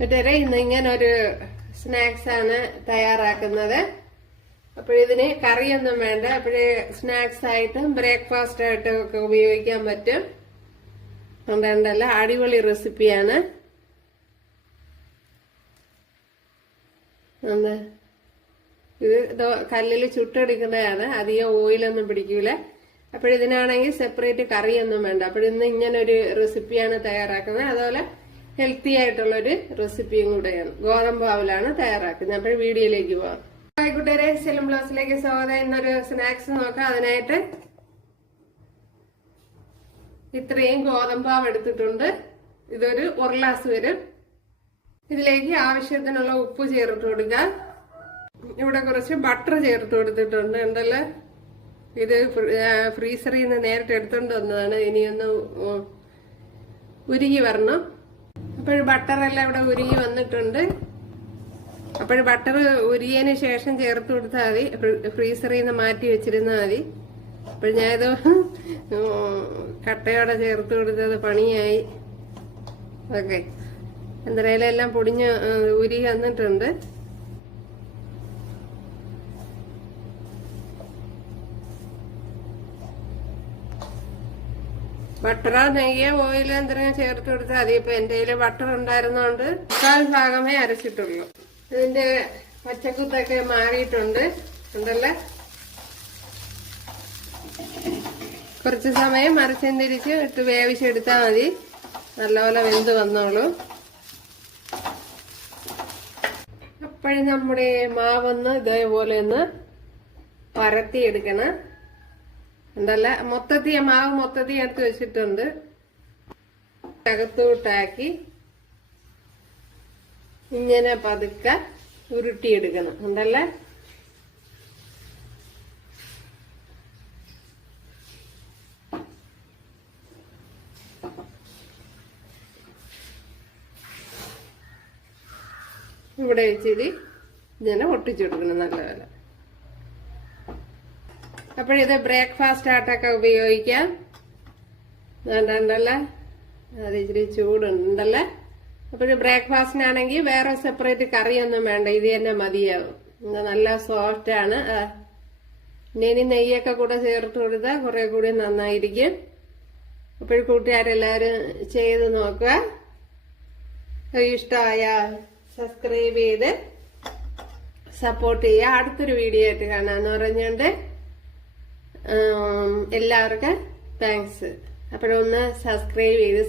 കൂട്ടുകാരെ ഇന്ന് ഇങ്ങനെ ഒരു സ്നാക്സ് ആണ് തയ്യാറാക്കുന്നത്. അപ്പോഴിതിന് കറിയൊന്നും വേണ്ട. അപ്പോഴേ സ്നാക്സ് ആയിട്ടും ബ്രേക്ക്ഫാസ്റ്റ് ആയിട്ടും ഒക്കെ ഉപയോഗിക്കാൻ പറ്റും. അതുകൊണ്ടല്ല അടിപൊളി റെസിപ്പിയാണ്. ഇത് കല്ലിൽ ചുട്ടെടുക്കുന്നതാണ്. അധികം ഓയിലൊന്നും പിടിക്കൂല. അപ്പോഴിതിനാണെങ്കിൽ സെപ്പറേറ്റ് കറിയൊന്നും വേണ്ട. അപ്പോഴിന്ന് ഇങ്ങനൊരു റെസിപ്പിയാണ് തയ്യാറാക്കുന്നത്. അതുപോലെ ഹെൽത്തി ആയിട്ടുള്ളൊരു റെസിപ്പിയും കൂടെയാണ്. ഗോതമ്പ് മാവിലാണ് തയ്യാറാക്കുന്നത്. അപ്പോൾ വീഡിയോയിലേക്ക് പോവാം. കൂട്ടുകാരെ, സെലിം ബ്ലോസിലേക്ക് സ്വാഗതം. ഇന്നൊരു സ്നാക്സ് നോക്കാം. അതിനായിട്ട് ഇത്രയും ഗോതമ്പാവ് എടുത്തിട്ടുണ്ട്. ഇതൊരു 1 ഗ്ലാസ് വരും. ഇതിലേക്ക് ആവശ്യത്തിനുള്ള ഉപ്പ് ചേർത്ത് കൊടുക്കുക. ഇവിടെ കുറച്ച് ബട്ടർ ചേർത്ത് കൊടുത്തിട്ടുണ്ട്. ഉണ്ടല്ലോ, ഇത് ഫ്രീസറിൽ നിന്ന് നേരിട്ട് എടുത്തോണ്ട് വന്നതാണ്. ഇനിയൊന്ന് ഉരുകി വരണം. അപ്പോൾ ബട്ടറെല്ലാം ഇവിടെ ഉരുകി വന്നിട്ടുണ്ട്. അപ്പോൾ ബട്ടർ ഉരുകിയതിന് ശേഷം ചേർത്ത് കൊടുത്താൽ മതി. ഫ്രീസറിൽ നിന്ന് മാറ്റി വെച്ചിരുന്നാൽ മതി. അപ്പോൾ ഞാനിത് കട്ടയോടെ ചേർത്ത് കൊടുത്തത് പണിയായി. ഓക്കെ, എന്തായാലും എല്ലാം പൊടിഞ്ഞ് ഉരുകി വന്നിട്ടുണ്ട്. ബട്ടറോ നെയ്യോ ഓയിലോ എന്തെങ്കിലും ചേർത്ത് കൊടുത്താൽ മതി. ഇപ്പൊ എന്റെ കയ്യില് ബട്ടർ ഉണ്ടായിരുന്നോണ്ട് 1/4 ഭാഗമേ അരച്ചിട്ടുള്ളൂ. ഇതിന്റെ പച്ചക്കുത്തൊക്കെ മാറിയിട്ടുണ്ട്. ഉണ്ടല്ലേ, കുറച്ച് സമയം മറിച്ചും തിരിച്ച് ഇട്ട് വേവിച്ചെടുത്താൽ മതി. നല്ലപോലെ വെന്ത് വന്നോളൂ. അപ്പോഴും നമ്മുടെ മാവൊന്ന് ഇതേപോലെ ഒന്ന് പരത്തിയെടുക്കണം. ഉണ്ടല്ല, മാവ് മൊത്തത്തിൽ എടുത്ത് വെച്ചിട്ടുണ്ട്. അകത്തോട്ടാക്കി ഇങ്ങനെ പതുക്കെ ഉരുട്ടിയെടുക്കണം. ഉണ്ടല്ല, ഇവിടെ വെച്ചിട്ട് ഇങ്ങനെ ഒട്ടിച്ചെടുക്കണം നല്ലപോലെ. അപ്പോഴിത് ബ്രേക്ക്ഫാസ്റ്റ് ആയിട്ടൊക്കെ ഉപയോഗിക്കാം. ഉണ്ടല്ലേ, അത് ഇച്ചിരി ചൂടുണ്ടല്ലേ. അപ്പോൾ ബ്രേക്ക്ഫാസ്റ്റിനാണെങ്കിൽ വേറെ സെപ്പറേറ്റ് കറിയൊന്നും വേണ്ട. ഇത് തന്നെ മതിയാവും. നല്ല സോഫ്റ്റ് ആണ്. ഇനി നെയ്യൊക്കെ കൂടെ ചേർത്ത് കൊടുത്താൽ കുറെ കൂടി നന്നായിരിക്കും. അപ്പോൾ കൂട്ടുകാരെല്ലാവരും ചെയ്ത് നോക്കുക. ഇഷ്ടമായ സബ്സ്ക്രൈബ് ചെയ്ത് സപ്പോർട്ട് ചെയ്യുക. അടുത്തൊരു വീഡിയോ ആയിട്ട് കാണാന്ന് പറഞ്ഞുകൊണ്ട് എല്ലാവർക്കും താങ്ക്സ്. അപ്പോഴൊന്ന് സബ്സ്ക്രൈബ് ചെയ്ത്